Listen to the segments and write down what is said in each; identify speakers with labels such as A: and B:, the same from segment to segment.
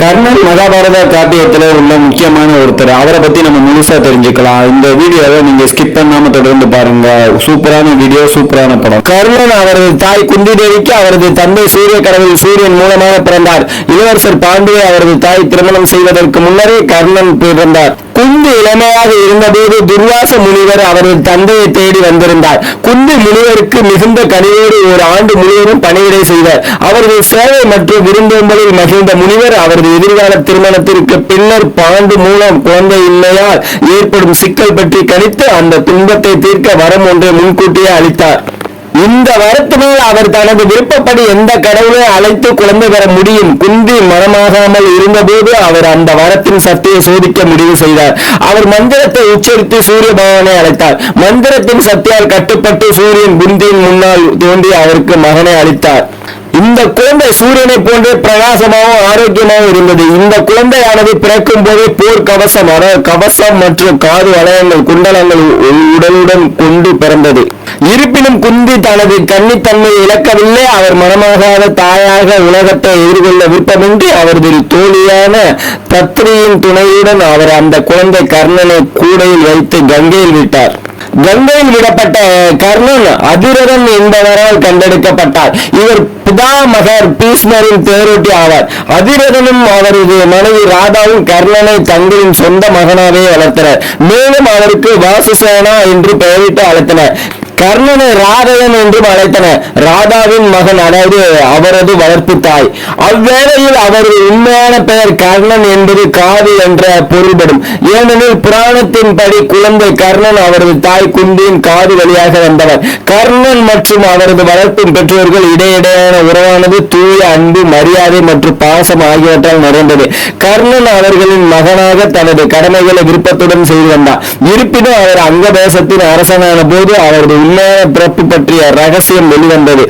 A: கர்ணன் மகாபாரத காப்பியத்தில் உள்ள முக்கியமான ஒருத்தர். அவரை பற்றி நம்ம முழுசாக தெரிஞ்சுக்கலாம். இந்த வீடியோவை நீங்கள் ஸ்கிப் பண்ணாமல் தொடர்ந்து பாருங்க. சூப்பரான வீடியோ சூப்பரான படம். கர்ணன் அவரது தாய் குந்தி தேவிக்கு அவரது தந்தை சூரிய கடவுள் சூரியன் மூலமாக பிறந்தார். இளவரசர் பாண்டியை அவரது தாய் திருமணம் செய்வதற்கு முன்னரே கர்ணன் பிறந்தார். குந்தி இளமையாக இருந்தபோது துர்வாச முனிவர் அவரது தந்தையை தேடி வந்திருந்தார். குந்தி முனிவருக்கு மிகுந்த கனிவோடு ஒரு ஆண்டு முழுவதும் பணியிடை செய்தார். அவரது சேவை மற்றும் விருந்தோம்பலில் மகிழ்ந்த முனிவர் அவரது எதிர்கால திருமணத்திற்கு பின்னர் பாண்டு மூலம் குழந்தை இல்லையால் ஏற்படும் சிக்கல் பற்றி கணித்து அந்த துன்பத்தை தீர்க்க வரம் ஒன்றை முன்கூட்டியே அளித்தார். இந்த வரத்தினால் அவர் தனது விருப்பப்படி எந்த கடவுளை அழைத்து குழந்தை பெற முடியும்? குந்தி மனமாகாமல் இருந்தபோது அவர் அந்த வரத்தின் சக்தியை சோதிக்க முடிவு செய்தார். அவர் மந்திரத்தை உச்சரித்து சூரிய பகவானை அழைத்தார். மந்திரத்தின் சக்தியால் கட்டுப்பட்டு சூரியன் குந்தியின் முன்னால் தோன்றி அவருக்கு மகனை அளித்தார். இந்த குழந்தை சூரியனை போன்றே பிரகாசமாகவும் ஆரோக்கியமாகவும் இருந்தது. இந்த குழந்தையானது பிறக்கும் போதே போர் கவசம் கவசம் மற்றும் காது வளையங்கள் குண்டலங்கள் உடலுடன் கொண்டு பிறந்தது. இருப்பினும் குந்தி தனது கன்னித்தன்மையை இழக்கவில்லை. அவர் மனமாகாத தாயாக உலகத்தை எதிர்கொள்ள விருப்பமின்றி அவரது தோழியான தத்ரியின் துணையுடன் அவர் அந்த குழந்தை கர்ணனை கூடையில் வைத்து கங்கையில் விட்டார். கங்கையில் விடப்பட்ட கர்ணன் அதிரதன் என்பவரால் கண்டெடுக்கப்பட்டார். இவர் பிதாமகர் பீஷ்மரின் தேரோட்டி ஆவார். அதிரதனும் அவரது மனைவி ராதாவும் கர்ணனை தங்களின் சொந்த மகனாகவே வளர்த்தனர். மேலும் அவருக்கு வாசுசேனா என்று பெயரிட்டு அழைத்தனர். கர்ணனை ராதையன் என்றும் அழைத்தனர். ராதாவின் மகன் அதாவது அவரது வளர்ப்பு தாய். அவ்வேளையில் அவரது உண்மையான பெயர் கர்ணன் என்பது காது என்ற பொருள்படும். ஏனெனில் புராணத்தின்படி குழந்தை கர்ணன் அவரது தாய் குந்தியின் காது வழியாக வந்தவர். கர்ணன் மற்றும் அவரது வளர்ப்பின் பெற்றோர்கள் இடையிடையான உறவானது தூய அன்பு மரியாதை மற்றும் பாசம் ஆகியவற்றால் நிறைந்தது. கர்ணன் அவர்களின் மகனாக தனது கடமைகளை விருப்பத்துடன் செய்து வந்தார் இருப்பினும் அவர் அங்க தேசத்தின் அரசனான போது அவரது உண்மையான பிறப்பு பற்றிய ரகசியம் வெளிவந்தது.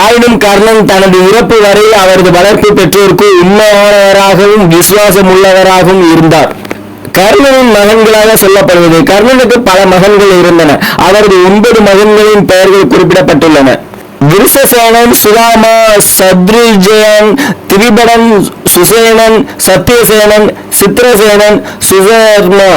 A: ஆயினும் கர்ணன் தனது இறப்பு வரை அவரது வளர்ப்பு பெற்றோருக்கு உண்மையானவராகவும் விசுவாசம் உள்ளவராகவும் இருந்தார். கர்ணனின் மகன்களாக சொல்லப்படுவது கர்ணனுக்கு பல மகன்கள் இருந்தன. அவரது ஒன்பது மகன்களின் பெயர்கள் குறிப்பிடப்பட்டுள்ளன. விருஷசேனன் சுதாமா சத்ரிஜயன் திரிபடன் சுசேனன் சத்தியசேனன் சித்திரசேனன் சுசர்மா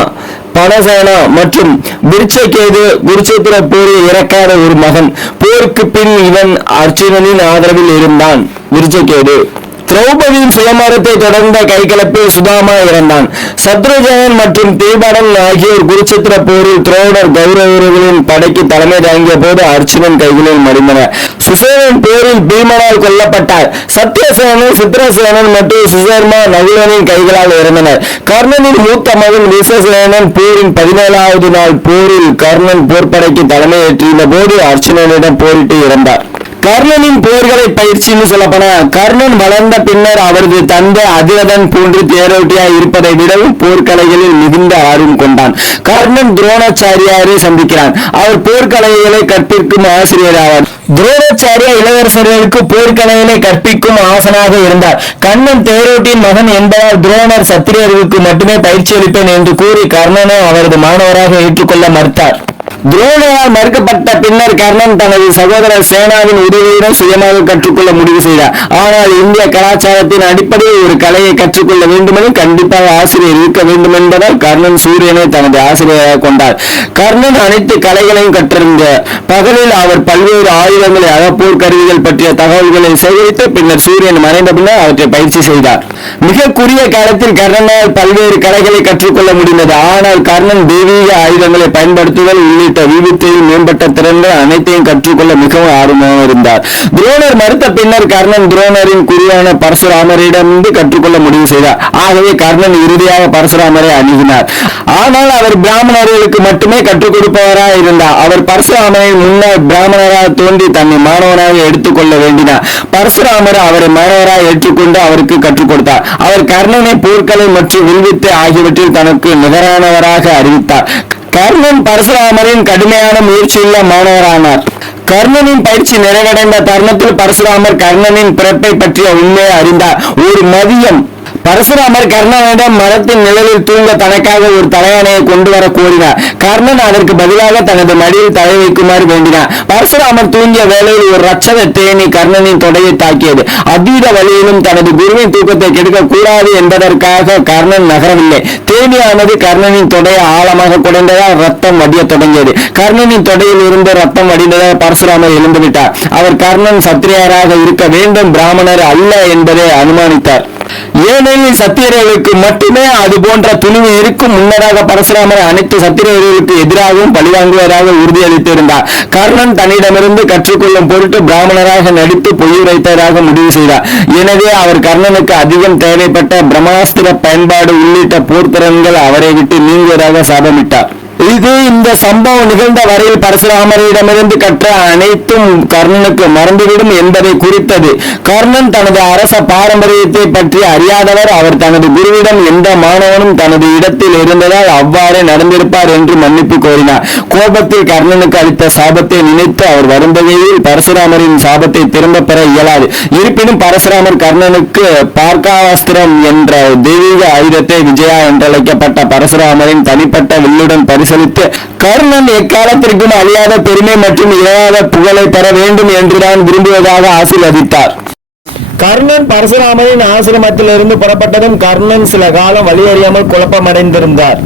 A: பனசேனா மற்றும் விருட்சகேது குருச்சேத்திர போரில் இறக்காத ஒரு மகன். போருக்கு பின் இவன் அர்ஜுனனின் ஆதரவில் இருந்தான். விருட்சகேது திரௌபதியின் சுயமரத்தை தொடர்ந்த கைகலப்பில் சுதாமா இறந்தான். சத்ருஜயன் மற்றும் தீபடன் ஆகியோர் குருச்சித்திர போரில் துரோணர் கௌரவர்களின் படைக்கு தலைமை தாங்கிய போது அர்ச்சுனன் கைகளில் மடிந்தனர் சுசேனன் போரில் பீமனால் கொல்லப்பட்டார். சத்யசேனன் சித்ரசேனன் மற்றும் சுசர்மா நகுலனின் கைகளால் இறந்தனர். கர்ணனின் மூத்த மகன் விசசேனன் போரின் பதினேழாவது நாள் போரில் கர்ணன் போர்படைக்கு தலைமையேற்றிருந்த போது அர்ச்சுனனிடம் போரிட்டு இறந்தார். கர்ணனின் போர்களை பயிற்சின்னு சொல்லப்போனா கர்ணன் வளர்ந்த பின்னர் அவரது தந்தை அதிரதன் போன்று தேரோட்டியாய் இருப்பதை விடவும் போர்க்கலைகளில் மிகுந்த ஆர்வம் கொண்டான். கர்ணன் துரோணாச்சாரியாரை சந்திக்கிறான். அவர் போர்க்கலைகளை கற்பிக்கும் ஆசிரியர் ஆவார். துரோணாச்சாரியா இளவரசர்களுக்கு போர்க்கலைகளை கற்பிக்கும் ஆசனாக இருந்தார். கண்ணன் தேரோட்டியின் மகன் என்பதால் துரோணர் சத்திரியர்களுக்கு மட்டுமே பயிற்சி அளிப்பேன் என்று கூறி கர்ணனை அவரது மாணவராக ஏற்றுக்கொள்ள மறுத்தார். துரோணரால் மறுக்கப்பட்ட பின்னர் கர்ணன் தனது சகோதரர் சேனாவின் உதவியுடன் சுயமாக கற்றுக்கொள்ள முடிவு செய்தார். ஆனால் இந்திய கலாச்சாரத்தின் அடிப்படையில் ஒரு கலையை கற்றுக்கொள்ள வேண்டுமெனில் கண்டிப்பாக ஆசிரியர் இருக்க வேண்டும் என்பதால் கர்ணன் சூரியனை தனது ஆசிரியராக கொண்டார். கர்ணன் அனைத்து கலைகளையும் கற்றிருந்த பகலில் அவர் பல்வேறு ஆயுதங்களை அகப்போர் கருவிகள் பற்றிய தகவல்களை சேகரித்து பின்னர் சூரியன் மறைந்த பின்னர் அவற்றை பயிற்சி செய்தார். மிக குறுகிய காலத்தில் கர்ணனால் பல்வேறு கலைகளை கற்றுக்கொள்ள முடிந்தது. ஆனால் கர்ணன் தெய்வீக ஆயுதங்களை பயன்படுத்துதல் உள்ளிட்ட விபத்தில் மேம்பட்ட திறன்கள் அனைத்தையும் கற்றுக்கொள்ள மிகவும் ஆர்வமாக இருந்தார். துரோணர் மறுத்த பின்னர் கர்ணன் துரோணரின் குருவான பரசுராமரிடமிருந்து கற்றுக்கொள்ள முடிவு செய்தார். ஆகவே கர்ணன் இறுதியாக பரசுராமரை அணுகினார். ஆனால் அவர் பிராமணர்களுக்கு மட்டுமே கற்றுக் கொடுப்பவராக இருந்தார். அவர் பரசுராமரின் முன்னர் பிராமணராக தோன்றி தன்னை மாணவனாக எடுத்துக்கொள்ள வேண்டினார். பரசுராமர் அவரை மாணவராக ஏற்றுக்கொண்டு அவருக்கு கற்றுக் கொடுத்தார். அவர் கர்ணனை போர்க்கலை மற்றும் வில்வித்தை ஆகியவற்றில் தனக்கு நிகரானவராக அறிவித்தார். கர்ணன் பரசுராமரின் கடுமையான முயற்சியுள்ள மாணவரானார் கர்ணனின் பயிற்சி நிறைவடைந்த தருணத்தில் பரசுராமர் கர்ணனின் பிறப்பை பற்றிய உண்மையை அறிந்தார். ஒரு மதியம் பரசுராமர் கர்ணனிடம் மரத்தின் நிழலில் தூங்க தனக்காக ஒரு தலையணையை கொண்டு வர கோரினார். கர்ணன் அதற்கு பதிலாக தனது மடியில் தலை வைக்குமாறு வேண்டினார். பரசுராமர் தூங்கிய வேளையில் ஒரு ரட்சத தேனி கர்ணனின் தொடையை தாக்கியது. அதீத வழியிலும் தனது குருவின் தூக்கத்தை கெடுக்க கூடாது என்பதற்காக கர்ணன் நகரவில்லை. தேனியானது கர்ணனின் தொடையை ஆழமாக குடைந்ததால் ரத்தம் வடிய தொடங்கியது. கர்ணனின் தொடையில் இருந்து ரத்தம் வடிந்ததால் பரசுராமர் எழுந்துவிட்டார் அவர் கர்ணன் சத்திரியராக இருக்க வேண்டும் பிராமணர் அல்ல என்பதை அனுமானித்தார். ஏனெனில் சத்திரியர்களுக்கு மட்டுமே அது போன்ற துணிவு இருக்கும் முன்னதாக பரசுராமர் அனைத்து சத்திரியர்களுக்கு எதிராகவும் பழிவாங்குவதாக உறுதியளித்திருந்தார். கர்ணன் தன்னிடமிருந்து கற்றுக்கொள்ளும் பொருட்டு பிராமணராக நடித்து பொய்யுரைத்ததாக முடிவு செய்தார். எனவே அவர் கர்ணனுக்கு அதிகம் தேவைப்பட்ட பிரம்மாஸ்திர பயன்பாடு உள்ளிட்ட போர்த்திறன்கள் அவரை விட்டு நீங்குவதாக சாபமிட்டார். இது இந்த சம்பவம் நிகழ்ந்த வரையில் பரசுராமரிடமிருந்து கற்ற அனைத்தும் கர்ணனுக்கு மறந்துவிடும் என்பதை குறித்தது. கர்ணன் தனது அரச பாரம்பரியத்தை பற்றி அறியாதவர் அவர் தனது குருவிடம் எந்த மாணவனும் தனது இடத்தில் இருந்ததால் அவ்வாறே நடந்திருப்பார் என்று மன்னிப்பு கோரினார். கோபத்தில் கர்ணனுக்கு அளித்த சாபத்தை நினைத்து அவர் வருந்தகையில் பரசுராமரின் சாபத்தை திரும்ப பெற இயலாது. இருப்பினும் பரசுராமர் கர்ணனுக்கு பார்க்காஸ்திரம் என்ற தெய்வீக ஆயுதத்தை விஜயா என்றழைக்கப்பட்ட பரசுராமரின் தனிப்பட்ட வில்லுடன் பரிசளித்து கர்ணன் எக்காலத்திற்கும் அழியாத பெருமை மற்றும் இழாத புகழை பெற வேண்டும் என்றுதான் விரும்புவதாக ஆசீர்வதித்தார். கர்ணன் பரசுராமரின் ஆசிரமத்திலிருந்து புறப்பட்டதும் கர்ணன் சில காலம் வழியறியாமல் குழப்பமடைந்திருந்தார்.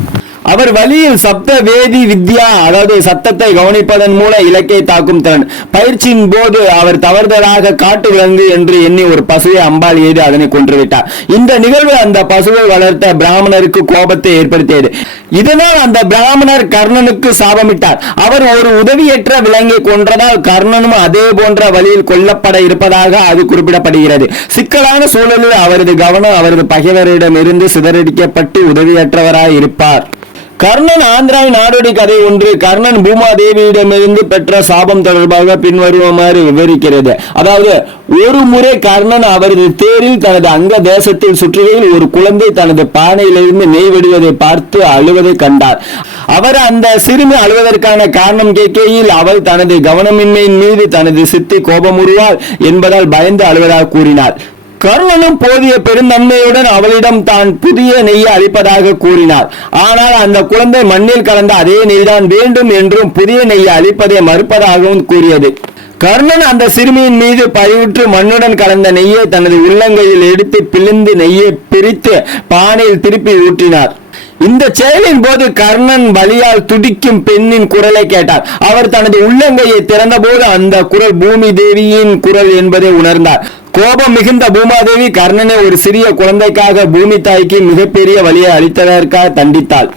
A: அவர் வழியில் சப்த வேதி வித்யா அதாவது சத்தத்தை கவனிப்பதன் மூலம் இலக்கை தாக்கும் திறன் பயிற்சியின் போது அவர் தவறுதலாக காட்டு விலங்கு என்று எண்ணி ஒரு பசுவை அம்பால் எய்து அதனை கொன்றுவிட்டார். இந்த நிகழ்வு அந்த பசுவை வளர்த்த பிராமணருக்கு கோபத்தை ஏற்படுத்தியது. இதனால் அந்த பிராமணர் கர்ணனுக்கு சாபமிட்டார். அவர் ஒரு உதவியற்ற விலங்கை கொன்றதால் கர்ணனும் அதே போன்ற வழியில் கொல்லப்பட இருப்பதாக அது குறிப்பிடப்படுகிறது. சிக்கலான சூழலில் அவரது கவனம் அவரது பகைவரிடமிருந்து சிதறடிக்கப்பட்டு உதவியற்றவராய் இருப்பார். கர்ணன் ஆந்திராவின் நாடோடி கதை ஒன்று கர்ணன் பூமாதேவியிடமிருந்து பெற்ற சாபம் தொடர்பாக பின்வருமாறு விவரிக்கிறது. அதாவது ஒரு முறை கர்ணன் அவரது தேரில் தனது அங்க தேசத்தில் சுற்றுகையில் ஒரு குழந்தை தனது பானையிலிருந்து நெய் விடுவதை பார்த்து அழுவதை கண்டார். அவர் அந்த சிறுமி அழுவதற்கான காரணம் கேட்கையில் அவள் தனது கவனமின்மையின் மீது தனது சித்தி கோபமுறுவாள் என்பதால் பயந்து அழுவதாக கூறினார். கர்ணனும் போதிய பெருந்தன்மையுடன் அவளிடம் தான் புதிய நெய்யை அளிப்பதாக கூறினார். ஆனால் அந்த குழந்தை மண்ணில் கலந்த அதே நெய்தான் வேண்டும் என்றும் புதிய நெய்யை அளிப்பதை மறுப்பதாகவும் கூறியது. கர்ணன் அந்த சிறுமியின் மீது பழிவுற்று மண்ணுடன் கலந்த நெய்யை தனது உள்ளங்கையில் எடுத்து பிழிந்து நெய்யை பிரித்து பானையில் திருப்பி ஊற்றினார். இந்த செயலின் போது கர்ணன் வலியால் துடிக்கும் பெண்ணின் குரலை கேட்டார். அவர் தனது உள்ளங்கையை திறந்தபோது அந்த குரல் பூமி தேவியின் குரல் என்பதை உணர்ந்தார். கோபம் மிகுந்த பூமாதேவி கர்ணனை ஒரு சிறிய குழந்தைக்காக பூமி தாய்க்கு மிகப்பெரிய வழியை அளித்ததற்காக தண்டித்தாள்.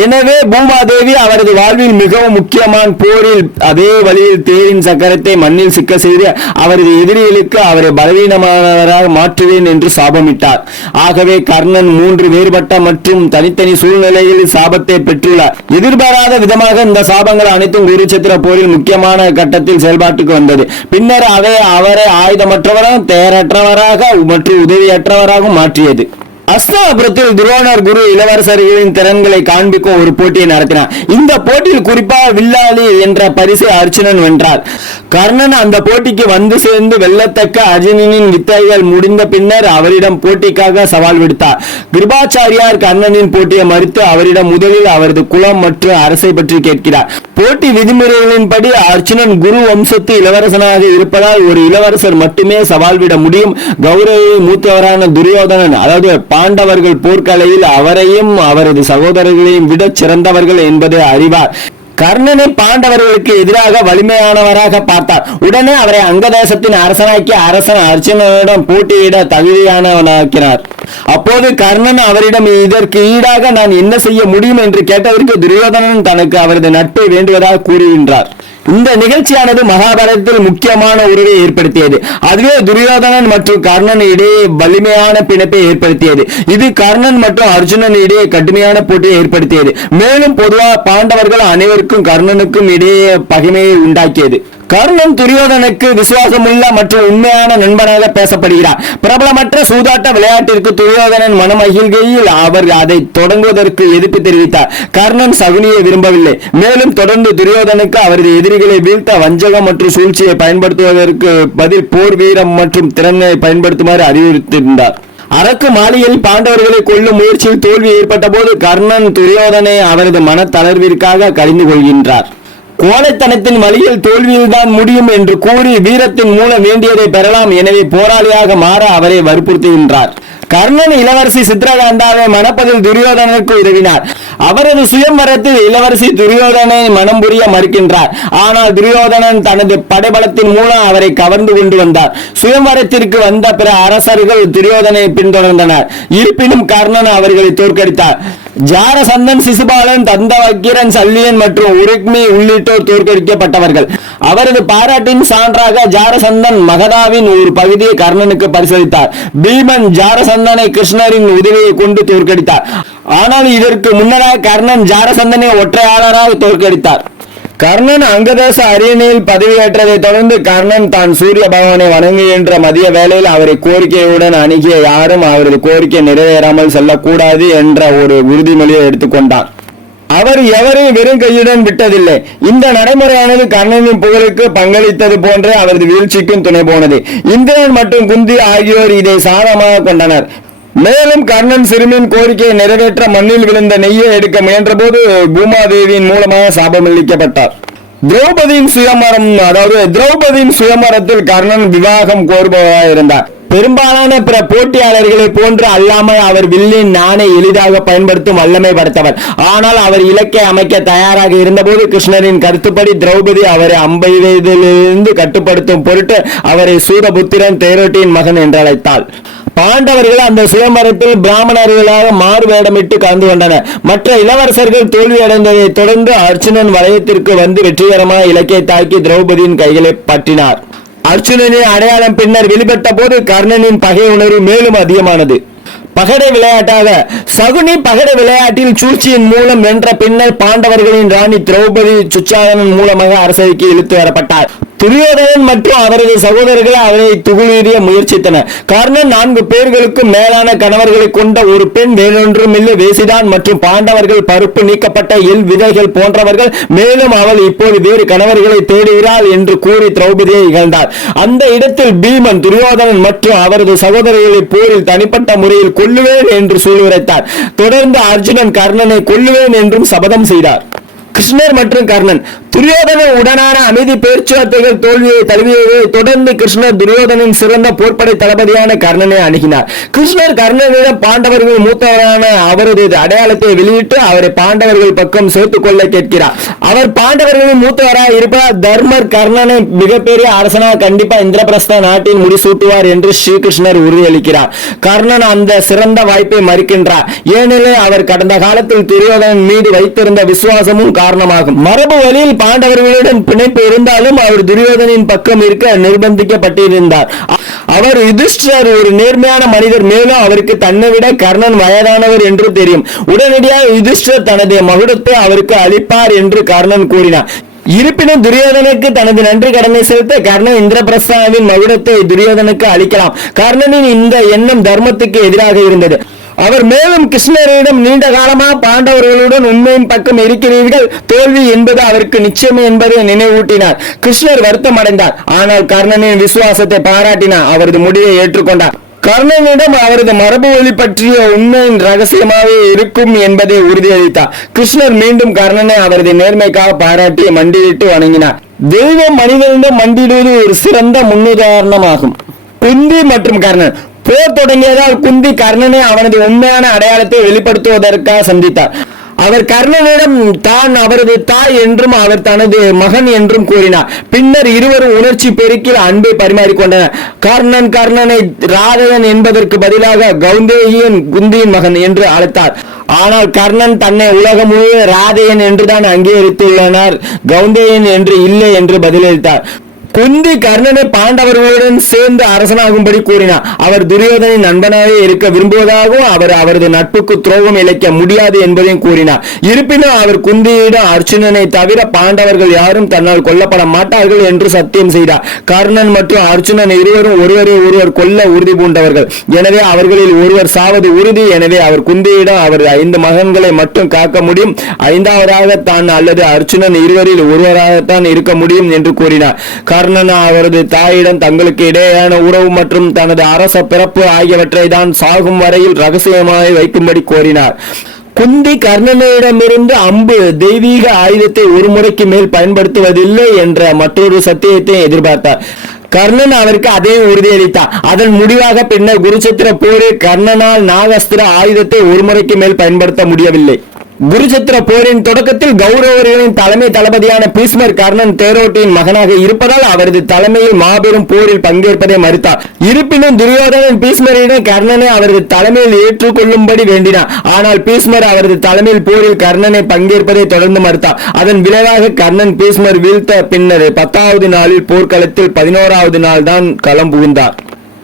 A: எனவே பூமாதேவி அவரது வாழ்வில் மிகவும் முக்கியமான போரில் அதே வழியில் தேரின் சக்கரத்தை மண்ணில் சிக்க செய்து அவரது எதிரிகளுக்கு அவரை பலவீனமானவராக மாற்றுவேன் என்று சாபமிட்டார். ஆகவே கர்ணன் மூன்று வேறுபட்ட மற்றும் தனித்தனி சூழ்நிலைகளில் சாபத்தை பெற்றுள்ளார். எதிர்பாராத விதமாக இந்த சாபங்கள் அனைத்தும் குருச்சத்திர போரில் முக்கியமான கட்டத்தில் செயல்பாட்டுக்கு வந்தது. பின்னர் அவை அவரை ஆயுதமற்றவராக தேரற்றவராக மற்றும் உதவியற்றவராகவும் மாற்றியது. அஸ்தாபுரத்தில் துரோணர் குரு இளவரசர்களின் திறன்களை காண்பிக்கும் ஒரு போட்டியை நடத்தினார். இந்த போட்டியில் குறிப்பாக வில்லாளி என்ற பரிசை அர்ச்சுனன் வென்றார். கர்ணன் அந்த போட்டிக்கு வந்து சேர்ந்து வெல்லத்தக்க அர்ஜுனனின் வித்தைகள் முடிந்த பின்னர் அவரிடம் போட்டிக்காக சவால் விடுத்தார். கிருபாச்சாரியார் கர்ணனின் போட்டியை மறுத்து அவரிடம் முதலில் அவரது குலம் மற்றும் அரசை பற்றி கேட்கிறார். போட்டி விதிமுறைகளின்படி அர்ச்சுனன் குரு வம்சத்து இளவரசனாக இருப்பதால் ஒரு இளவரசர் மட்டுமே சவால் விட முடியும். கௌரவி மூத்தவரான துரியோதனன் அதாவது பாண்டவர்கள் போர்க்கலையில் அவரையும் அவரது சகோதரர்களையும் விட சிறந்தவர்கள் என்பதை அறிவார். கர்ணனை பாண்டவர்களுக்கு எதிராக வலிமையானவராக பார்த்தார். உடனே அவரை அங்கதேசத்தின் அரசனாக்கி அரசன் அர்ஜுனனிடம் போட்டியிட தகுதியானவனாக்கினார். அப்போது கர்ணன் அவரிடம் இதற்கு ஈடாக நான் என்ன செய்ய முடியும் என்று கேட்டதற்கு துரியோதனன் தனக்கு அவரது நட்பை வேண்டுவதாக கூறுகின்றார். இந்த நிகழ்ச்சியானது மகாபாரதத்தில் முக்கியமான உறவை ஏற்படுத்தியது. அதுவே துரியோதனன் மற்றும் கர்ணன் இடையே வலிமையான பிணைப்பை ஏற்படுத்தியது. இது கர்ணன் மற்றும் அர்ஜுனன் இடையே கடுமையான போட்டியை ஏற்படுத்தியது. மேலும் பொதுவாக பாண்டவர்கள் அனைவருக்கும் கர்ணனுக்கும் இடையே பகைமையை உண்டாக்கியது. கர்ணன் துரியோதனுக்கு விசுவாசமுள்ள மற்றும் உண்மையான நண்பனாக பேசப்படுகிறார். பிரபலமற்ற சூதாட்ட விளையாட்டிற்கு துரியோதனன் மனமகிழ்கையில் அவர் அதை தொடங்குவதற்கு எதிர்ப்பு தெரிவித்தார். கர்ணன் சகுனியை விரும்பவில்லை. மேலும் தொடர்ந்து துரியோதனுக்கு அவரது எதிரிகளை வீழ்த்த வஞ்சகம் மற்றும் சூழ்ச்சியை பயன்படுத்துவதற்கு பதில் போர் வீரம் மற்றும் திறனை பயன்படுத்துமாறு அறிவுறுத்தியிருந்தார். அரக்கு மாளிகையில் பாண்டவர்களை கொல்லும் முயற்சியில் தோல்வி ஏற்பட்ட போது கர்ணன் துரியோதனை அவரது மன தளர்விற்காக கடிந்து கொள்கின்றார். கோழைத்தனத்தின் வழியில் தோல்வியில்தான் முடியும் என்று கூறி வீரத்தின் மூலம் வேண்டியதை பெறலாம். எனவே போராளியாக மாற அவரை வற்புறுத்துகின்றார். கர்ணன் இளவரசி சித்ரகாந்தாவை மணப்பதில் துரியோதனனுக்கு உதவினார். அவரது சுயம்வரத்தில் இளவரசி துரியோதனை மனம் புரிய மறுக்கின்றார். ஆனால் துரியோதனன் தனது படைபலத்தின் மூலம் அவரை கவர்ந்து கொண்டு வந்தார். சுயம்வரத்திற்கு வந்த பிற அரசர்கள் துரியோதனை பின்தொடர்ந்தனர். இருப்பினும் கர்ணன் அவர்களை தோற்கடித்தார். ஜாரசந்தன் சிசுபாலன் தந்தவக்கிரன் சல்லியன் மற்றும் உருக்மி உள்ளிட்டோர் தோற்கடிக்கப்பட்டவர்கள். அவரது பாராட்டின் சான்றாக ஜாரசந்தன் மகதாவின் ஒரு பகுதியை கர்ணனுக்கு பரிசளித்தார். பீமன் ஜாரசந்தனை கிருஷ்ணரின் உதவியை கொண்டு தோற்கடித்தார். ஆனால் இதற்கு முன்னராக கர்ணன் ஜாரசந்தனை ஒற்றையாளராக தோற்கடித்தார். கர்ணன் அங்கதேச அரியணையில் பதவியேற்றதை தொடர்ந்து கர்ணன் தான் சூரிய பகவானை வணங்குகின்ற மதிய வேளையில் அவரை கோரிக்கையுடன் அணுகிய யாரும் அவரது கோரிக்கை நிறைவேறாமல் செல்லக்கூடாது என்ற ஒரு உறுதிமொழியை எடுத்துக்கொண்டார் அவர் எவரையும் வெறும் கையுடன் விட்டதில்லை. இந்த நடைமுறையானது கர்ணனின் புகழுக்கு பங்களித்தது போன்றே அவரது வீழ்ச்சிக்கும் துணை போனது. இந்திரன் மற்றும் குந்தி ஆகியோர் இதை சாதமாக கொண்டனர். மேலும் கர்ணன் சிறுமியின் கோரிக்கையை நிறைவேற்ற மண்ணில் விழுந்த நெய்யை எடுக்க முயன்றபோது பூமாதேவியின் மூலமாக சாபமளிக்கப்பட்டார். திரௌபதியின் சுயமரம் அதாவது திரௌபதியின் சுயமரத்தில் கர்ணன் விவாகம் கோருபவராக இருந்தார் பெரும்பாலான பிற போட்டியாளர்களை போன்று அல்லாமல் அவர் வில்லின் நாணை எளிதாக பயன்படுத்தும் வல்லமை படைத்தவர். ஆனால் அவர் இலக்கை அமைக்க தயாராக இருந்தபோது கிருஷ்ணரின் கருத்துப்படி திரௌபதி அவரை அம்பை வயதிலிருந்து கட்டுப்படுத்தும் பொருட்டு அவரை சூரபுத்திரன் தேரோட்டியின் மகன் என்றழைத்தாள் பாண்டவர்கள் அந்த சுயம்பரத்தில் பிராமணர்களாக மாறு வேடமிட்டு கலந்து கொண்டனர். மற்ற இளவரசர்கள் தோல்வியடைந்ததை தொடர்ந்து அர்ச்சுனன் வளையத்திற்கு வந்து வெற்றிகரமாக இலக்கை தாக்கி திரௌபதியின் கைகளை பற்றினார். அர்ஜுனனின் அடையாளம் பின்னர் வெளிப்பட்ட போது கர்ணனின் பகை உணர்வு மேலும் அதிகமானது. பகடை விளையாட்டாக சகுனி பகடை விளையாட்டில் சூழ்ச்சியின் மூலம் வென்ற பின்னர் பாண்டவர்களின் ராணி திரௌபதி சுச்சாதனன் மூலமாக அரசவைக்கு இழுத்து வரப்பட்டார். துரியோதனன் மற்றும் அவரது சகோதரர்கள் அவரை துகுளீரிய முயற்சித்தனர். கர்ணன் நான்கு பேர்களுக்கு மேலான கணவர்களை கொண்ட ஒரு பெண் வேறொன்றுமில்லை. வேசிதான் மற்றும் பாண்டவர்கள் பருப்பு நீக்கப்பட்ட எல் விதைகள் போன்றவர்கள் மேலும் அவள் இப்போது வேறு கணவர்களை தேடுகிறாள் என்று கூறி திரௌபதியை இகழ்ந்தார். அந்த இடத்தில் பீமன் துரியோதனன் மற்றும் அவரது சகோதரர்களை போரில் தனிப்பட்ட முறையில் கொல்லுவேன் என்று சூழ்நிலைத்தார் தொடர்ந்து அர்ஜுனன் கர்ணனை கொல்லுவேன் என்றும் சபதம் செய்தார். கிருஷ்ணர் மற்றும் கர்ணன். துரியோதனன் உடனான அமைதி பேச்சுவார்த்தைகள் தோல்வியை தழுவியதை. தொடர்ந்து கிருஷ்ணர் துரியோதனின் சிறந்த போர்ப்படை தளபதியான கர்ணனை அணுகினார். கிருஷ்ணர் கர்ணனிடம் பாண்டவர்கள் மூத்தவரான அவரது அடையாளத்தை வெளியிட்டு அவரை பாண்டவர்கள் பக்கம் சேர்த்துக் கொள்ள கேட்கிறார். அவர் பாண்டவர்களின் மூத்தவராக இருப்பதால் தர்மர் கர்ணனை மிகப்பெரிய அரசனாக கண்டிப்பா இந்திரபிரஸ்த நாட்டில் முடிசூட்டுவார் என்று ஸ்ரீகிருஷ்ணர் உறுதியளிக்கிறார். கர்ணன் அந்த சிறந்த வாய்ப்பை மறுக்கின்றார். ஏனெனில் அவர் கடந்த காலத்தில் துரியோதனன் மீது வைத்திருந்த விசுவாசமும் காரணமாகும். மரபு வழியில் பாண்டவர்களுடன் பிணைப்பு இருந்தாலும் அவர் துரியோதனின் பக்கம் இருக்க நிர்பந்திக்கப்பட்டிருந்தார். அவர் யுதிஷ்டர் ஒரு நேர்மையான மனிதர் மேலும் அவருக்கு தன்னை விட கர்ணன் வயதானவர் என்று தெரியும். உடனடியாக யுதிஷ்டர் தனது மகுடத்தை அவருக்கு அளிப்பார் என்று கர்ணன் கூறினார். இருப்பினும் துரியோதனுக்கு தனது நன்றி கடனை செலுத்த கர்ணன் இந்திரபிரஸ்தாவின் மகுடத்தை துரியோதனுக்கு அளிக்கலாம். கர்ணனின் இந்த எண்ணம் தர்மத்துக்கு எதிராக இருந்தது. அவர் மேலும் கிருஷ்ணரிடம் நீண்ட காலமாக பாண்டவர்களுடன் உண்மையின் பக்கம் இருக்கிறீர்கள். தோல்வி என்பது அவருக்கு நிச்சயம் என்பதை நினைவூட்டினார். கிருஷ்ணர் வருத்தம் அடைந்தார். ஆனால் கர்ணனின் விசுவாசத்தை பாராட்டினார். அவரது முடிவை ஏற்றுக்கொண்டார். கர்ணனிடம் அவரது மரபு வழி பற்றிய உண்மையின் ரகசியமாகவே இருக்கும் என்பதை உறுதியளித்தார். கிருஷ்ணர் மீண்டும் கர்ணனை அவரது நேர்மைக்காக பாராட்டி மண்டியிட்டு வணங்கினார். தெய்வம் மனிதனிடம் மண்டியிடுவது ஒரு சிறந்த முன்னுதாரணமாகும். பிந்தி மற்றும் கர்ணன் போர் தொடங்கியதால் குந்தி கர்ணனை அவனது உண்மையான அடையாளத்தை வெளிப்படுத்துவதற்காக சந்தித்தார். அவர் கர்ணனிடம் தான் அவரது தாய் என்றும் அவர் தனது மகன் என்றும் கூறினார். பின்னர் இருவரும் உணர்ச்சி பெருக்கில் அன்பை பரிமாறிக்கொண்டனர் கர்ணன் கர்ணனை ராதகன் என்பதற்கு பதிலாக கௌந்தேயன் குந்தியின் மகன் என்று அழைத்தார். ஆனால் கர்ணன் தன்னை உலகம் முழுவதும் ராதையன் என்றுதான் அங்கீகரித்துள்ளனர். கௌந்தேயன் என்று இல்லை என்று பதிலளித்தார். குந்தி கர்ணனை பாண்டவர்களுடன் சேர்ந்து அரசனாகும்படி கூறினார். அவர் துரியோதனின் நண்பனாகவே இருக்க விரும்புவதாகவும் அவர் அவரது நட்புக்கு துரோகம் இழைக்க முடியாது என்பதையும் கூறினார். இருப்பினும் அவர் குந்தியிடம் அர்ஜுனனை தவிர பாண்டவர்கள் யாரும் தன்னால் கொல்லப்பட மாட்டார்கள் என்று சத்தியம் செய்தார். கர்ணன் மற்றும் அர்ஜுனன் இருவரும் ஒருவரை ஒருவர் கொல்ல உறுதி பூண்டவர்கள். எனவே அவர்களில் ஒருவர் சாவது உறுதி. எனவே அவர் குந்தியிடம் அவர் ஐந்து மகன்களை மட்டும் காக்க முடியும். ஐந்தாவதாக தான் அல்லது அர்ஜுனன் இருவரில் ஒருவராகத்தான் இருக்க முடியும் என்று கூறினார். கர்ணன் அவரது தாயிடம் தங்களுக்கு இடையேயான உறவு மற்றும் தனது அரச பிறப்பு ஆகியவற்றை தான் சாகும் வரையில் ரகசியமாக வைக்கும்படி கோரினார். குந்தி கர்ணனிடமிருந்து அம்பு தெய்வீக ஆயுதத்தை ஒரு முறைக்கு மேல் பயன்படுத்துவதில்லை என்ற மற்றொரு சத்தியத்தை எதிர்பார்த்தார். கர்ணன் அவருக்கு அதே உறுதியளித்தார். அதன் முடிவாக பின்னர் குருச்சத்திர போரில் கர்ணனால் நாகஸ்திர ஆயுதத்தை ஒரு முறைக்கு மேல் பயன்படுத்த முடியவில்லை. குருச்சத்திர போரின் தொடக்கத்தில் கௌரவர்களின் தலைமை தளபதியான பீஸ்மர் கர்ணன் தேரோட்டியின் மகனாக இருப்பதால் அவரது தலைமையில் மாபெரும் போரில் பங்கேற்பதை மறுத்தார். இருப்பினும் துரியோதனன் பீஸ்மரிடம் கர்ணனை அவரது தலைமையில் ஏற்றுக்கொள்ளும்படி வேண்டினார். ஆனால் பீஸ்மர் அவரது தலைமையில் போரில் கர்ணனை பங்கேற்பதை தொடர்ந்து மறுத்தார். அதன் விளைவாக கர்ணன் பீஸ்மர் வீழ்த்த பின்னர் பத்தாவது நாளில் போர்க்களத்தில் பதினோராவது நாள் தான் களம் புகுந்தார்.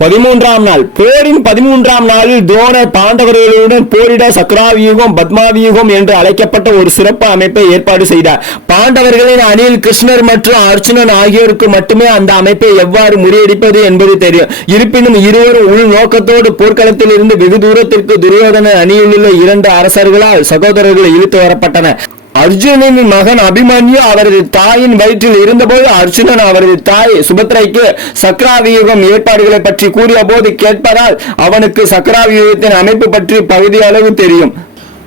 A: பதிமூன்றாம் நாள் போரின் பதிமூன்றாம் நாளில் துரோணர் பாண்டவர்களுடன் போரிட சக்ராவியூகம் பத்மாவியூகம் என்று அழைக்கப்பட்ட ஒரு சிறப்பு அமைப்பை ஏற்பாடு செய்தார். பாண்டவர்களின் அணியில் கிருஷ்ணர் மற்றும் அர்ச்சுனன் ஆகியோருக்கு மட்டுமே அந்த அமைப்பை எவ்வாறு முறியடிப்பது என்பது தெரியும். இருப்பினும் இருவரும் உள் நோக்கத்தோடு போர்க்களத்தில் இருந்து வெகு தூரத்திற்கு துரியோதன அணியில் உள்ள இரண்டு அரசர்களால் சகோதரர்கள் இழுத்து வரப்பட்டனர். அர்ஜுனனின் மகன் அபிமன்யு அவரது தாயின் வயிற்றில் இருந்தபோது அர்ஜுனன் அவரது தாய் சுபத்ரைக்கு சக்கராவியூகம் ஏற்பாடுகளை பற்றி கூறிய போது கேட்பதால் அவனுக்கு சக்கராவியூகத்தின் அமைப்பு பற்றி பகுதி அளவு தெரியும்.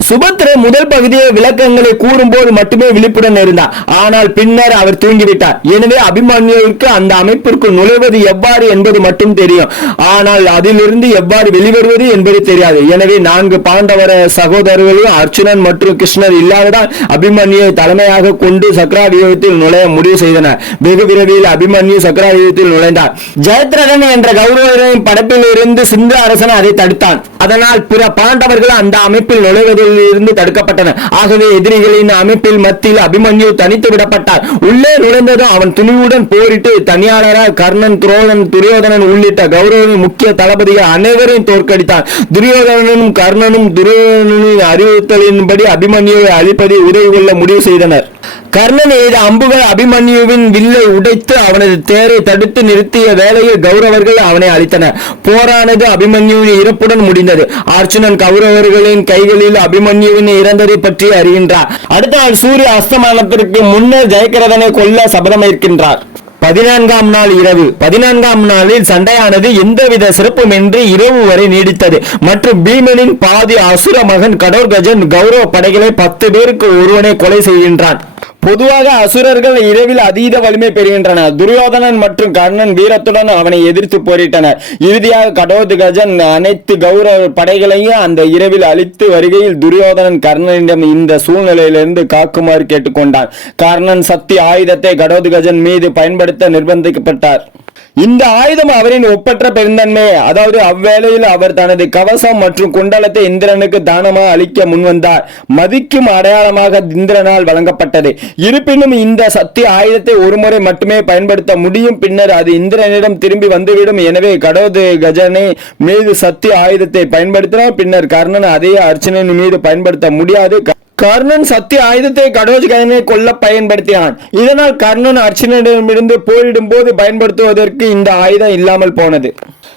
A: சுபத்ரை முதல் பகுதியை விளக்கங்களை கூறும்போது மட்டுமே விழிப்புடன் இருந்தார். ஆனால் பின்னர் அவர் தூங்கிவிட்டார். எனவே அபிமன்யுவிற்கு அந்த அமைப்பிற்கு நுழைவது எவ்வாறு என்பது மட்டும் தெரியும். ஆனால் அதிலிருந்து எவ்வாறு வெளிவருவது என்பது தெரியாது. எனவே நான்கு பாண்டவர சகோதரர்களும் அர்ச்சுனன் மற்றும் கிருஷ்ணர் இல்லாததால் அபிமன்யை தலைமையாக கொண்டு சக்கராவியூகத்தில் நுழைய முடிவு செய்தனர். வெகு விரைவில் அபிமன்யு சக்கராவியூகத்தில் நுழைந்தார். ஜெயத்ரதன் என்ற கௌரவரின் படப்பில் இருந்து சிந்து அரசன் அதை தடுத்தான். அதனால் பிற பாண்டவர்கள் அந்த அமைப்பில் நுழைவதில் இருந்து தடுக்கப்பட்டன. ஆகவே எதிரிகளின் அமைப்பில் மத்தியில் அபிமன்யு தனித்து விடப்பட்டார். உள்ளே நுழைந்ததும் அவன் துணிவுடன் போரிட்டு தனியாளரால் கர்ணன் துரோணன் துரியோதனன் உள்ளிட்ட கௌரவனின் முக்கிய தளபதிகள் அனைவரையும் தோற்கடித்தான் துரியோதனனும் கர்ணனும் துரியோதனனின் அறிவுறுத்தலின்படி அபிமன்யுவை அழிப்பதை உதவி கொள்ள முடிவு செய்தனர். கர்ணன் எய்த அம்புகள் அபிமன்யுவின் வில்லை உடைத்து அவனது தேரை தடுத்து நிறுத்திய வேளையில் கௌரவர்கள் அவனை அழித்தனர். போரானது அபிமன்யுவின் இறப்புடன் முடிந்தது. அர்ஜுனன் கௌரவர்களின் கைகளில் அபிமன்யுவின் இறந்ததை பற்றி அறிகின்றார். அடுத்த நாள் சூரிய அஸ்தமானத்திற்கு முன்னர் ஜெயக்கிரதனை கொல்ல சபதமேற்கின்றார். பதினான்காம் நாள் இரவு. பதினான்காம் நாளில் சண்டையானது எந்தவித சிறப்புமின்றி இரவு வரை நீடித்தது. மற்றும் பீமனின் பாதி அசுர மகன் கடோர்கஜன் கௌரவ படைகளை பத்து பேருக்கு ஒருவனை கொலை செய்கின்றான். பொதுவாக அசுரர்கள் இரவில் அதீத வலிமை பெறுகின்றனர். துரியோதனன் மற்றும் கர்ணன் வீரத்துடன் அவனை எதிர்த்து போரிட்டனர். இறுதியாக கடோது கஜன் அனைத்து கௌரவ படைகளையும் அந்த இரவில் அழித்து வருகையில் துரியோதனன் கர்ணனிடம் இந்த சூழ்நிலையிலிருந்து காக்குமாறு கேட்டுக்கொண்டான். கர்ணன் சக்தி ஆயுதத்தை கடோது கஜன் மீது பயன்படுத்த நிர்பந்திக்கப்பட்டார். இந்த ஆயுதம் அவரின் ஒப்பற்ற பெருந்தன்மை அதாவது அவ்வேளையில் அவர் தனது கவசம் மற்றும் குண்டலத்தை இந்திரனுக்கு தானமாக அளிக்க முன்வந்தார். மதிக்கும் அடையாளமாக இந்திரனால் வழங்கப்பட்டது. இருப்பினும் இந்த சக்தி ஆயுதத்தை ஒருமுறை மட்டுமே பயன்படுத்த முடியும். பின்னர் அது இந்திரனிடம் திரும்பி வந்துவிடும். எனவே கடோது கஜனை மீது சக்தி ஆயுதத்தை பயன்படுத்தினார் பின்னர் கர்ணன் அதே அர்ச்சனின் மீது பயன்படுத்த முடியாது. கர்ணன் சத்திய ஆயுதத்தை கடோஜகனை கொல்ல பயன்படுத்தினான் இதனால் கர்ணன் அர்ச்சனிடமிருந்து போரிடும் போது பயன்படுத்துவதற்கு இந்த ஆயுதம் இல்லாமல் போனது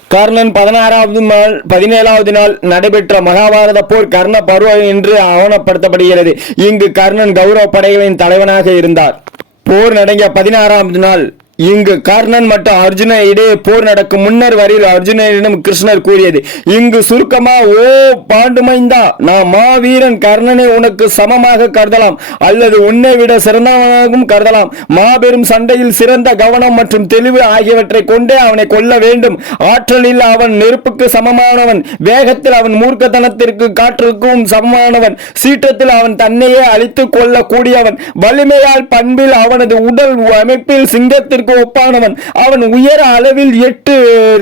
A: கர்ணன் பதினாறாவது நாள் பதினேழாவது நாள் நடைபெற்ற மகாபாரத போர் கர்ண பருவம் என்று ஆவணப்படுத்தப்படுகிறது இங்கு கர்ணன் கௌரவ படைகளின் தலைவனாக இருந்தார் போர் நடங்கிய பதினாறாவது நாள் இங்கு கர்ணன் மற்றும் அர்ஜுன இடையே போர் நடக்கும். முன்னர் வரையில் அர்ஜுனனிடம் கிருஷ்ணர் கூறியது இங்கு சுருக்கமா ஓ பாண்டுமைந்தா நான் மாவீரன் கர்ணனை உனக்கு சமமாக கருதலாம். அல்லது உன்னை விட சிறந்தவனாகவும் கருதலாம். மாபெரும் சண்டையில் சிறந்த கவனம் மற்றும் தெளிவு ஆகியவற்றை கொண்டே அவனை கொல்ல வேண்டும். ஆற்றலில் அவன் நெருப்புக்கு சமமானவன். வேகத்தில் அவன் மூர்க்கத்தனத்திற்கு காற்றுக்கும் சமமானவன். சீற்றத்தில் அவன் தன்னையே அழித்துக் கொள்ளக்கூடியவன். வலிமையால் பண்பில் அவனது உடல் அமைப்பில் சிங்கத்திற்கு ஒப்பானவன். அவன் உயர அளவில் எட்டு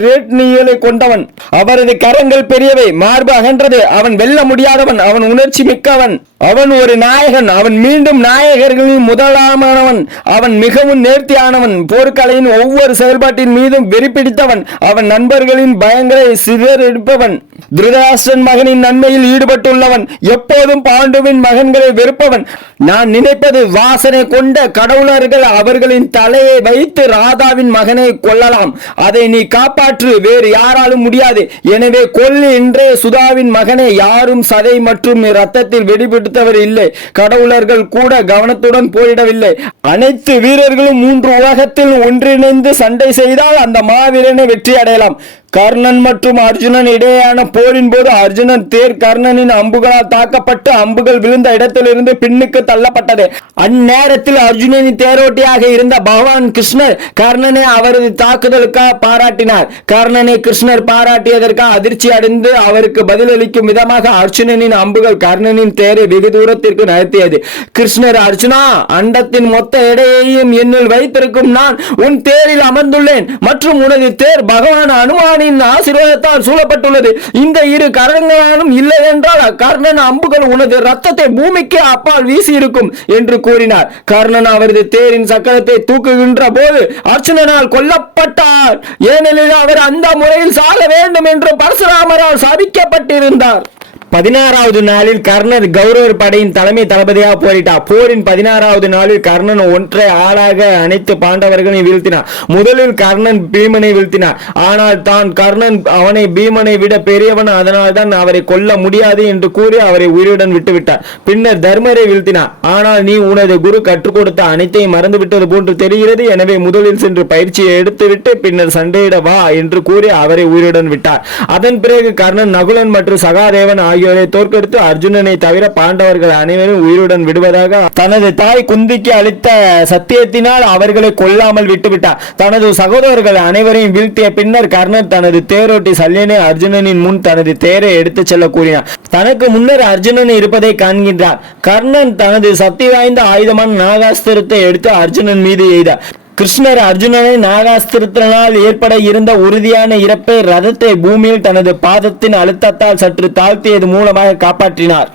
A: ரேட் நீளை கொண்டவன். அவரது கரங்கள் பெரியவை மார்பு அகன்றது. அவன் வெல்ல முடியாதவன் அவன் உணர்ச்சி மிக்கவன். அவன் ஒரு நாயகன் அவன் மீண்டும் நாயகர்களின் முதலாமானவன் அவன் மிகவும் நேர்த்தியானவன் போர்க்கலையின் ஒவ்வொரு செயல்பாட்டின் மீதும் வெறி பிடித்தவன் அவன் நண்பர்களின் பயங்கரை சிதறெடுப்பவன். திருதராஷ்டிரன் மகனின் நன்மையில் ஈடுபட்டுள்ளவன். எப்போதும் பாண்டுவின் மகன்களை வெறுப்பவன். நான் நினைப்பது வாசனை கொண்ட கடவுளர்கள் அவர்களின் தலையை வைத்து
B: நினைத்து ராதாவின் மகனை கொல்லலாம். அதை நீ காப்பாற்று வேறு யாராலும் முடியாது. எனவே கொல்லு என்றே சுதாவின் மகனை யாரும் சதை மற்றும் ரத்தத்தில் வெடிபிடித்தவர் இல்லை. கடவுளர்கள் கூட கவனத்துடன் போயிடவில்லை அனைத்து வீரர்களும் மூன்று உலகத்தில் ஒன்றிணைந்து சண்டை செய்தால் அந்த மாவீரனை வெற்றி அடையலாம் கர்ணன் மற்றும் அர்ஜுனன் இடையேயான போரின் போது அர்ஜுனன் தேர் கர்ணனின் அம்புகளால் தாக்கப்பட்டு அம்புகள் விழுந்த இடத்திலிருந்து பின்னுக்கு தள்ளப்பட்டது. அந்நேரத்தில் அர்ஜுனனின் தேரோட்டியாக இருந்த பகவான் கிருஷ்ணர் கர்ணனை அவரது தாக்குதலுக்காக பாராட்டினார். கர்ணனை கிருஷ்ணர் பாராட்டியதற்காக அதிர்ச்சி அடைந்து அவருக்கு பதிலளிக்கும் விதமாக அர்ஜுனனின் அம்புகள் கர்ணனின் தேரை வெகு தூரத்திற்கு நகர்த்தியது. கிருஷ்ணர் அர்ஜுனா அண்டத்தின் மொத்த எடையையும் என்னில் வைத்திருக்கும் நான் உன் தேரில் அமர்ந்துள்ளேன். மற்றும் உனது தேர் பகவான் கர்ணனின் ஆசீர்வாதத்தால் சூழப்பட்டுள்ளது. இந்த இரு கரங்களாலும் இல்லை என்றால் அக்கர்ணன் அம்புகள் உனது ரத்தத்தை பூமிக்கு அப்பால் வீசி இருக்கும் என்று கூறினார். கர்ணன் அவரது தேரின் சக்கரத்தை தூக்குகின்ற போது அர்ச்சுனனால் கொல்லப்பட்டார். ஏனெனில் அவர் அந்த முறையில் சாக வேண்டும் என்று பரசுராமரால் சாதிக்கப்பட்டிருந்தார். பதினாறாவது நாளில் கர்ணன் கௌரவர் படையின் தலைமை தளபதியாக போரிட்டார். போரின் பதினாறாவது நாளில் கர்ணன் ஒன்றை ஆளாக அனைத்து பாண்டவர்களையும் வீழ்த்தினார். முதலில் கர்ணன் பீமனை வீழ்த்தினார். ஆனால் தான் கர்ணன் அவனை பீமனை விட பெரியவன். அதனால் தான் அவரை கொல்ல முடியாது என்று கூறி அவரை உயிருடன் விட்டுவிட்டார். பின்னர் தர்மரை வீழ்த்தினார். ஆனால் நீ உனது குரு கற்றுக் கொடுத்த அனைத்தையும் மறந்துவிட்டது போன்று தெரிகிறது. எனவே முதலில் சென்று பயிற்சியை எடுத்துவிட்டு பின்னர் சண்டையிட வா என்று கூறி அவரை உயிருடன் விட்டார். அதன் பிறகு கர்ணன் நகுலன் மற்றும் சகாதேவன் ஆகியோரை தோற்கடித்து அர்ஜுனனை தவிர பாண்டவர்கள் அனைவரும் உயிருடன் விடுவதாக தனது தாய் குந்திக்கு அளித்த சத்தியத்தினால் அவர்களை கொல்லாமல் விட்டுவிட்டார். தனது சகோதரர்கள் அனைவரையும் வீழ்த்திய பின்னர் கர்ணன் தனது தேரோட்டி சல்யனை அர்ஜுனனின் முன் தனது தேரை எடுத்துச் செல்ல கூறினார். தனக்கு முன்னர் அர்ஜுனன் இருப்பதை காண்கின்றார். கர்ணன் தனது சக்தி வாய்ந்த ஆயுதமான நாகாஸ்திரத்தை எடுத்து அர்ஜுனன் மீது எய்தார். கிருஷ்ணர் அர்ஜுனனை நாகாஸ்திரத்தினால் ஏற்பட இருந்த உறுதியான இறப்பை ரதத்தை பூமியில் தனது பாதத்தின் அழுத்தத்தால் சற்று தாழ்த்தியது மூலமாக காப்பாற்றினார்.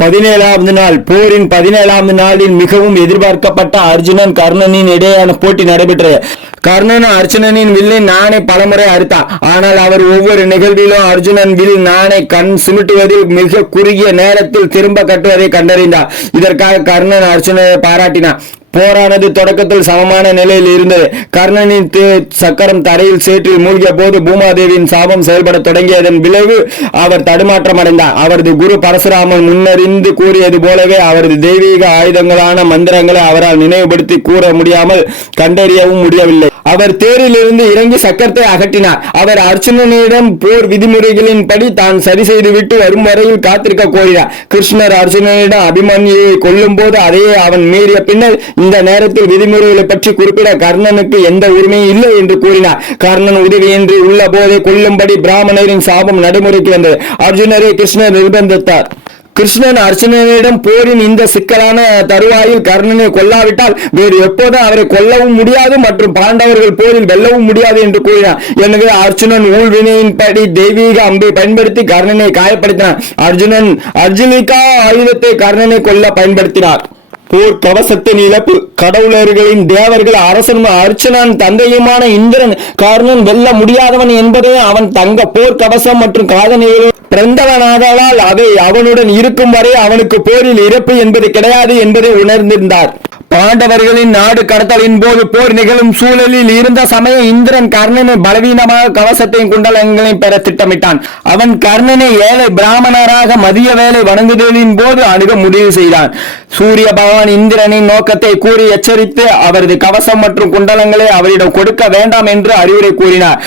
B: பதினேழாவது நாள் போரின் பதினேழாவது நாளில் மிகவும் எதிர்பார்க்கப்பட்ட அர்ஜுனன் கர்ணனின் இடையேயான போட்டி நடைபெற்றது. கர்ணன் அர்ஜுனனின் வில்லை நானே பலமுறை அறுத்தான். ஆனால் அவர் ஒவ்வொரு நிகழ்விலும் அர்ஜுனன் வில் நானே கண் சுமிட்டுவதில் மிக குறுகிய நேரத்தில் திரும்ப கட்டுவதை கண்டறிந்தார். இதற்காக கர்ணன் அர்ஜுனனை பாராட்டினார். போரானது தொடக்கத்தில் சமமான நிலையில் இருந்தது. கர்ணனின் சக்கரம் தரையில் சேற்றில் மூழ்கிய போது பூமாதேவியின் சாபம் செயல்பட தொடங்கியதன் விளைவு அவர் தடுமாற்றம் அடைந்தார் அவரது குரு பரசுராமன் முன்னறிந்து கூறியது போலவே அவரது தெய்வீக ஆயுதங்களான மந்திரங்களை அவரால் நினைவுபடுத்தி கூற முடியாமல் கண்டறியவும் முடியவில்லை. அவர் தேரிலிருந்து இறங்கி சக்கரத்தை அகற்றினார். அவர் அர்ஜுனனிடம் போர் விதிமுறைகளின்படி தான் சரி செய்துவிட்டு வரும் வரையில் காத்திருக்க கோரினார். கிருஷ்ணர் அர்ஜுனனிடம் அபிமன்யை கொல்லும் போது அதையே அவன் மீறிய பின்னர் இந்த நேரத்தில் விதிமுறைகளை பற்றி குறிப்பிட கர்ணனுக்கு எந்த உரிமையும் இல்லை என்று கூறினார். கர்ணன் உதவியின்றி உள்ள போதை கொல்லும்படி பிராமணரின் சாபம் நடைமுறைக்கு வந்தது. அர்ஜுனரை கிருஷ்ணர் நிர்பந்தித்தார். கிருஷ்ணன் அர்ஜுனனிடம் போரின் இந்த சிக்கலான தருவாயில் கர்ணனை கொல்லாவிட்டால் வேறு எப்போதும் அவரை கொல்லவும் முடியாது மற்றும் பாண்டவர்கள் போரில் வெல்லவும் முடியாது என்று கூறினார். எனவே அர்ஜுனன் ஊழ்வினையின்படி தெய்வீக அம்பை பயன்படுத்தி கர்ணனை காயப்படுத்தினார். அர்ஜுனன் அர்ஜுனிகா ஆயுதத்தை கர்ணனை கொல்ல பயன்படுத்தினார். ஓர் கவசத்தின் இழப்பு கடவுளர்களின் தேவர்கள் அரசன் அர்ச்சனன் தந்தையுமான இந்திரன் காரணம் வெல்ல முடியாதவன் என்பதே அவன் தங்க போர் கவசம் மற்றும் காதணிகள் பிறந்தவனாதலால் அவை அவனுடன் இருக்கும் வரை அவனுக்கு போரில் இறப்பு என்பது கிடையாது என்பதை உணர்ந்திருந்தார். பாண்டவர்களின் நாடு கடத்தலின் போது போர் நிகழும் சூழலில் இருந்த சமயம் இந்திரன் கர்ணனை பலவீனமாக கவசத்தையும் குண்டலங்களையும் பெற திட்டமிட்டான். அவன் கர்ணனை ஏழை பிராமணராக மதிய வேலை வணங்குதலின் போது அணுக முடிவு செய்தான். சூரிய பகவான் இந்திரனின் நோக்கத்தை கூறி எச்சரித்து அவரது கவசம் மற்றும் குண்டலங்களை அவரிடம் கொடுக்க வேண்டாம் என்று அறிவுரை கூறினார்.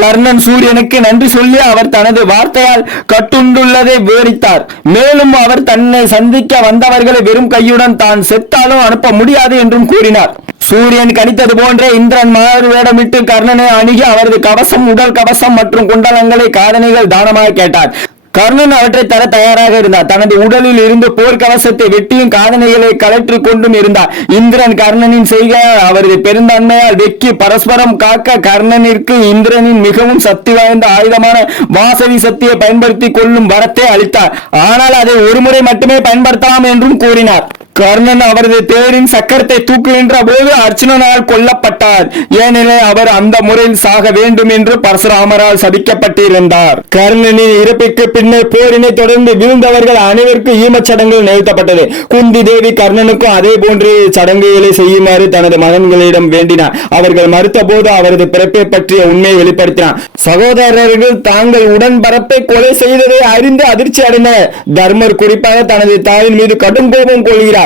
B: கர்ணன் சூரியனுக்கு நன்றி சொல்லி அவர் தனது வார்த்தையால் கட்டுண்டுள்ளதை விவரித்தார். மேலும் அவர் தன்னை சந்திக்க வந்தவர்களை வெறும் கையுடன் தான் செத்தாலும் அனுப்ப முடியாது என்றும் கூறினார். சூரியன் கணித்தது போன்றே இந்திரன் மாறு வேடமிட்டு கர்ணனை அணுகி அவரது கவசம் உடல் கவசம் மற்றும் குண்டலங்களை காதணிகள் தானமாக கேட்டார். கர்ணன் அவற்றை தர தயாராக இருந்தார். தனது உடலில் இருந்து போர்க்கவசத்தை வெட்டியும் காதனைகளை கலற்றிக் கொண்டும் இருந்தார். இந்திரன் கர்ணனின் செய்கையால் அவரது பெருந்தன்மையால் வெக்கி பரஸ்பரம் காக்க கர்ணனிற்கு இந்திரனின் மிகவும் சக்தி வாய்ந்த ஆயுதமான வாசவி சக்தியை பயன்படுத்தி கொள்ளும் வரத்தை அளித்தார். ஆனால் அதை ஒருமுறை மட்டுமே பயன்படுத்தலாம் என்றும் கூறினார். கர்ணன் அவரது தேரின் சக்கரத்தை தூக்குகின்ற போது அர்ஜுனனால் கொல்லப்பட்டார். ஏனெனில் அவர் அந்த முறையில் சாக வேண்டும் என்று பரசுராமரால் சபிக்கப்பட்டிருந்தார். கர்ணனின் இறப்பிற்கு பின்னர் போரினை தொடர்ந்து வீழ்ந்தவர்கள் அனைவருக்கும் ஈமச்சடங்குகள் நிகழ்த்தப்பட்டது. நிறுத்தப்பட்டது குந்தி தேவி கர்ணனுக்கும் அதே போன்று சடங்குகளை செய்யுமாறு தனது மகன்களிடம் வேண்டினார். அவர்கள் மறுத்த போது அவரது பிறப்பை பற்றிய உண்மையை வெளிப்படுத்தினார். சகோதரர்கள் தாங்கள் உடன்பரப்பை கொலை செய்ததை அறிந்து அதிர்ச்சி அடைந்தனர் தர்மர் குறிப்பாக தனது தாயின் மீது கடும் கோபம் கொள்கிறார்.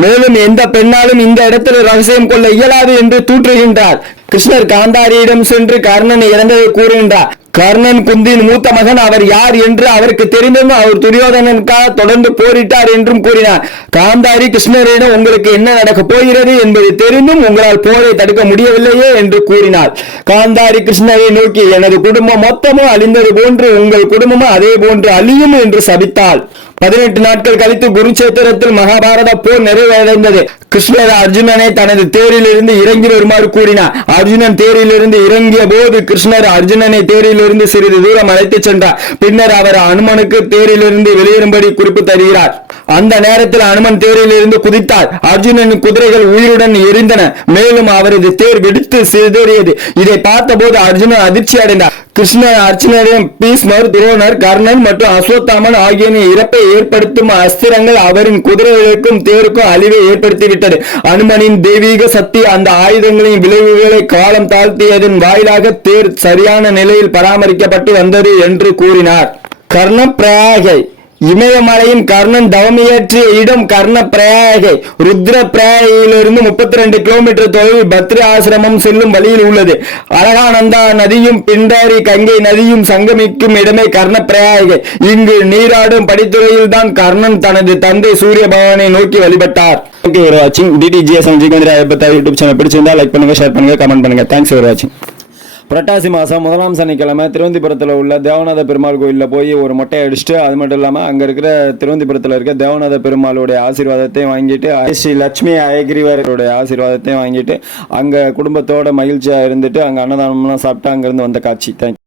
B: மேலும் எந்த பெண்ணாலும் இந்த இடத்தில் ரகசியம் கொள்ள இயலாது என்று தூற்றுகின்றார். கிருஷ்ணர் காந்தாரியிடம் சென்று கர்ணன் இறந்ததை கூறுகின்றார். கர்ணன் குந்தின் மூத்த மகன் அவர் யார் என்று அவருக்கு தெரிந்தும் அவர் துரியோதனனுக்காக தொடர்ந்து போரிட்டார் என்றும் கூறினார். காந்தாரி கிருஷ்ணரிடம் உங்களுக்கு என்ன நடக்கப் போகிறது என்பது தெரிந்தும் உங்களால் போரை தடுக்க முடியவில்லையே என்று கூறினார். காந்தாரி கிருஷ்ணரை நோக்கி எனது குடும்பம் மொத்தமும் அழிந்தது போன்று உங்கள் குடும்பமும் அதே போன்று அழியும் என்று சபித்தாள். பதினெட்டு நாட்கள் கழித்து குருச்சேத்திரத்தில் மகாபாரத போர் நிறைவடைந்தது. கிருஷ்ணர் அர்ஜுனனை தனது தேரிலிருந்து இறங்கி வருமாறு கூறினார். அர்ஜுனன் தேரிலிருந்து இறங்கிய போது கிருஷ்ணர் அர்ஜுனனை தேரிலிருந்து சிறிது தூரம் அழைத்துச் சென்றார். பின்னர் அவர் அனுமனுக்கு தேரிலிருந்து வெளியேறும்படி குறிப்பு தருகிறார். அந்த நேரத்தில் அனுமன் தேரிலிருந்து குதித்தார். அர்ஜுனன் குதிரைகள் உயிருடன் எரிந்தன. மேலும் அவரது தேர் வெடித்து சிதறியது. இதை பார்த்தபோது அர்ஜுனன் அதிர்ச்சி அடைந்தார். கிருஷ்ணர் அர்ஜுனரிடம் பீஸ்மர் துரோணர் கர்ணன் மற்றும் அஸ்வத்தாமன் ஆகியோரின் இறப்பை ஏற்படுத்தும் அஸ்திரங்கள் அவரின் குதிரைகளுக்கும் தேருக்கும் அழிவை ஏற்படுத்திவிட்டது. அனுமனின் தெய்வீக சக்தி அந்த ஆயுதங்களின் விளைவுகளை காலம் தாழ்த்தியதன் வாயிலாக தேர் சரியான நிலையில் பராமரிக்கப்பட்டு வந்தது என்று கூறினார். கர்ணப்பிராகை. இமயமலையின் கர்ணன் தவமியற்றிய இடம் கர்ண பிரயாகை ருத்ர பிரயாகையிலிருந்து முப்பத்தி ரெண்டு கிலோமீட்டர் தொலைவில் பத்ரி ஆசிரமம் செல்லும் வழியில் உள்ளது. அழகானந்தா நதியும் பிண்டாரி கங்கை நதியும் சங்கமிக்கும் இடமே கர்ண பிரயாகை இங்கு நீராடும் படித்துறையில் தான் கர்ணன் தனது தந்தை சூரிய பகவானை நோக்கி வழிபட்டார். ஓகே ஒரு வாட்சிங் டிடிஜிஎஸ் ஜிகேந்திரா யூடியூப் சேனல் பிடிச்சிருந்தா லைக் பண்ணுங்க ஷேர் பண்ணுங்க கமெண்ட் பண்ணுங்க. தேங்க்ஸ் ஃபார் வாட்சிங் புரட்டாசி மாதம் முதலாம் சனிக்கிழமை திருவந்திபுரத்தில் உள்ள தேவநாத பெருமாள் கோயிலில் போய் ஒரு மொட்டையை அடிச்சுட்டு அது மட்டும் இல்லாமல் அங்கே இருக்கிற திருவந்திபுரத்தில் இருக்க தேவநாத பெருமாளுடைய ஆசீர்வாதத்தையும் வாங்கிட்டு ஸ்ரீ லட்சுமி அயகிரிவருடைய ஆசீர்வாதத்தையும் வாங்கிட்டு அங்கே குடும்பத்தோட மகிழ்ச்சியாக இருந்துட்டு அங்கே அன்னதானம்லாம் சாப்பிட்டு அங்கேருந்து வந்த காட்சி. தேங்க்யூ